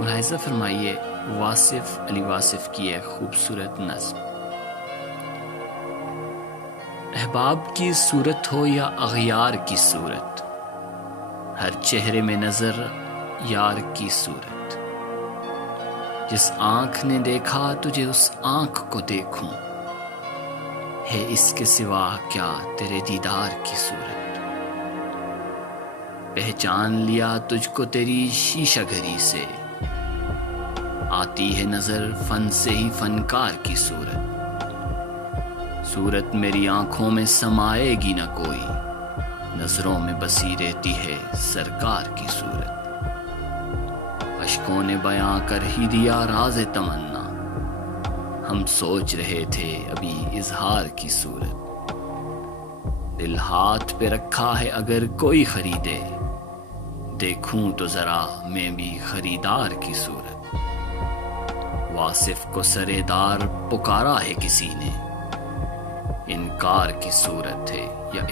ملاحظہ فرمائیے واصف علی واصف کی ایک خوبصورت نظم۔ احباب کی صورت ہو یا اغیار کی صورت، ہر چہرے میں نظر یار کی صورت۔ جس آنکھ نے دیکھا تجھے اس آنکھ کو دیکھوں، ہے اس کے سوا کیا تیرے دیدار کی صورت۔ پہچان لیا تجھ کو تیری شیشہ گھری سے، آتی ہے نظر فن سے ہی فنکار کی صورت۔ صورت میری آنکھوں میں سمائے گی نہ کوئی، نظروں میں بسی رہتی ہے سرکار کی صورت۔ اشکوں نے بیاں کر ہی دیا راز تمنا، ہم سوچ رہے تھے ابھی اظہار کی صورت۔ دل ہاتھ پہ رکھا ہے اگر کوئی خریدے، دیکھوں تو ذرا میں بھی خریدار کی صورت۔ واصف کو سرے دار پکارا ہے کسی نے، انکار کی صورت ہے یا